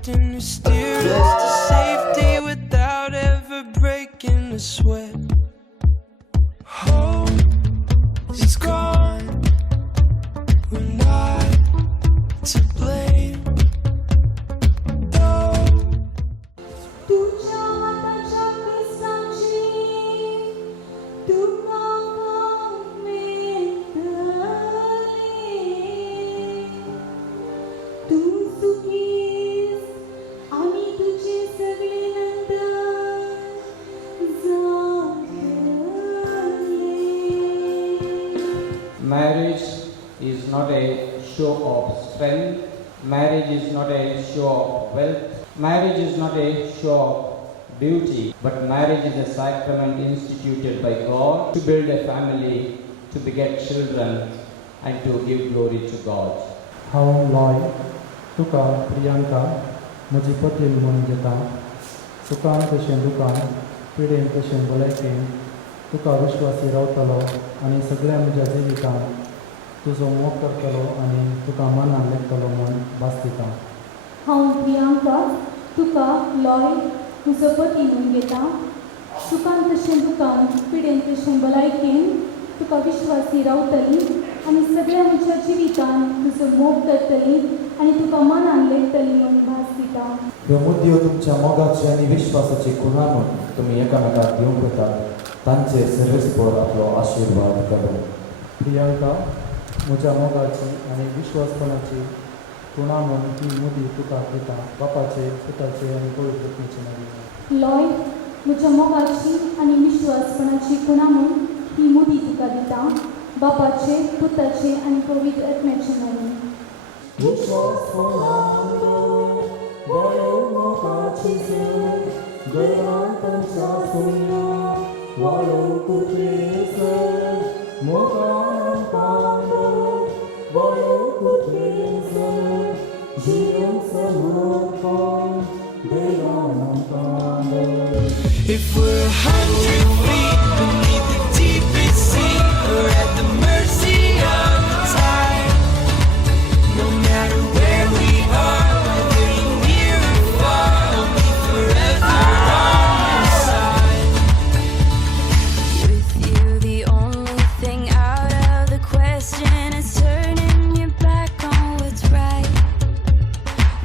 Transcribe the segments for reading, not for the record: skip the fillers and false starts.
captain who steered us to safety without ever breaking a sweat. Hope is gone, we're not to blame. तुझ्या हाताच्या केसांची तुका मेतले, तू सुखीस आम्ही तुझे सगळे नंतर जाणले. Marriage is not a show of strength. Marriage is not a show of wealth. Marriage is not a show of beauty. But marriage is a sacrament instituted by God to build a family, to beget children, and to give glory to God. हांव लॉय तुका प्रियांका म्हजी पत्नी म्हणून घेता. सुखान तशें दुखान, पिडेन तशें भलायकेन तुका विश्वासी रावतलो आनी सगळ्या म्हज्या जिवितांत तुजो मोग करतलो आनी तुका मनान लेखतलो म्हूण भास दिता. हांव प्रियांका तुका लॉय तुजो पती म्हणून घेता. सुखान तशें दुखान, पिडेन तशें भलायकेन तुका विश्वासी रावतली आनी सगळ्या म्हज्या जिवितान तुजो मोग करतली आनी तुका मनान लेखतली म्हूण भास दिता. ह्यो मुद्द्यो तुमच्या मोगाचे आनी विश्वासाची खुणा म्हूण तुमी एकामेकाक दिवंक वतात. तांचेर सर्वेस्पर आपलो आशिर्वाद करो. प्रियांका म्हज्या मोगाची आनी विश्वासपणाची खुणा म्हूण ही मुदी तुका दिता. बापाचे, पुताचे आनी पवित्र आत्म्याचे नांवान. लॉय म्हज्या मोगाची आनी विश्वासपणाची खुणा म्हूण ही मुदी तुका दिता. बापाचे, पुताचे आनी पवित्र आत्म्याचे नांवान. If we're 100 feet beneath the deepest sea, we're at the mercy of the tide. No matter where we are, whether you're near or far, I'll be forever on your side. With you, the only thing out of the question is turning your back on what's right.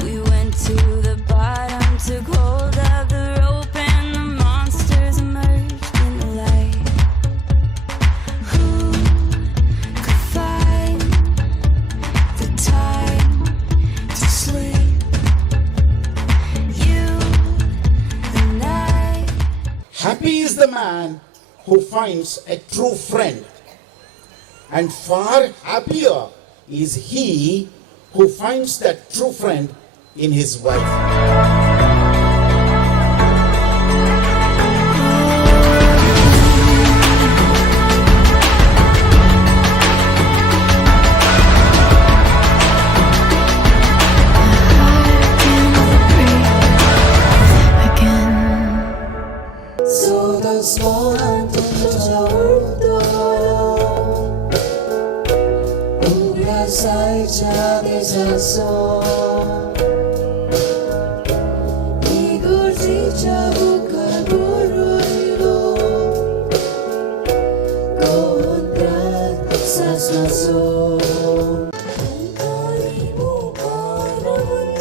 We went to the bottom, took hold of the rope, and the monsters emerged in the light. Who could find the time to sleep? You and I. Happy is the man who finds a true friend, and far happier is he who finds that true friend in his wife. 쏟아져난 던져올 또 우리가 살자 내 자손 이걸 지켜볼까 부르이로 건드란 사사소 거리 못 걸어오니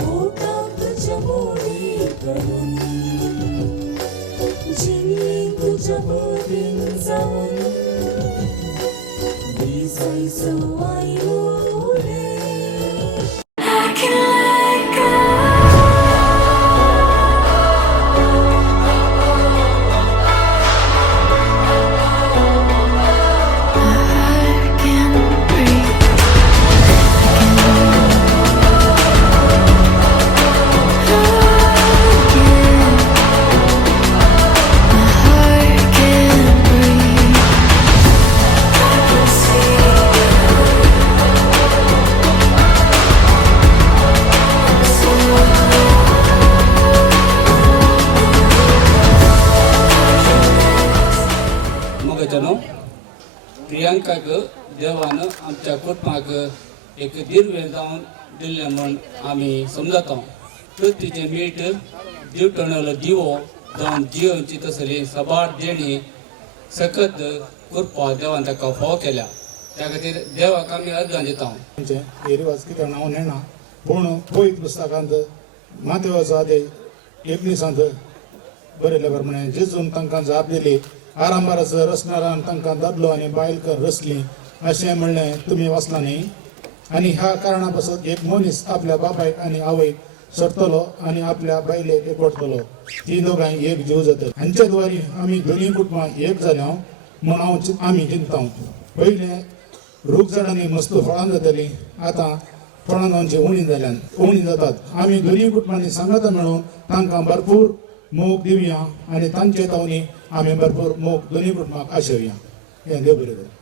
못 닦으자 모니까는 진리 붙잡은 자원 네 사이서 와이오래 I can let go. I can breathe. मग जनो प्रियांका ग देवानं आमच्या कुटुंबाक एक निर्वेळ जावन दिल्ले म्हण आमी समजता. पृथ्वीचें मीठ दिवटणलो दिवो जावन जिवची तसली सबार देणी सकत करपा देवान ताका फाव केल्या. त्या खातीर देवाक आमी अर्गां दिता. हे रिवाज कितें हांव नेना पूण पयत पुस्तकांत मातेवाचो आदेश 19 बरयल्या प्रमाणे जेजून तांकां जाप दिली, आरांबाराचो रचणारान तांकां दादलो आनी बायल कर रचली अशें म्हणलें तुमी वाचला न्ही. आनी ह्या कारणा पासून एक मनीस आपल्या बापायक आनी आवयक सोडटलो आनी आपल्या बायलेक एकवटतलो, ती दोगांय एक जीव जातली. हांचे द्वारे आमी दोनूय कुटुंबां एक जाल्या म्हूण आमी चिंतता. पयलें रूख झाडांनी मस्त फळां जातलीं, आतां फळां जावची उणी जातात. आमी दोनूय कुटुंबांनी सांगाता मेळून तांकां भरपूर मोग दिवया आनी तांचे तावनी आमी भरपूर मोग दोनूय कुटुंबांक आशेवया. हें देव बरें करूं.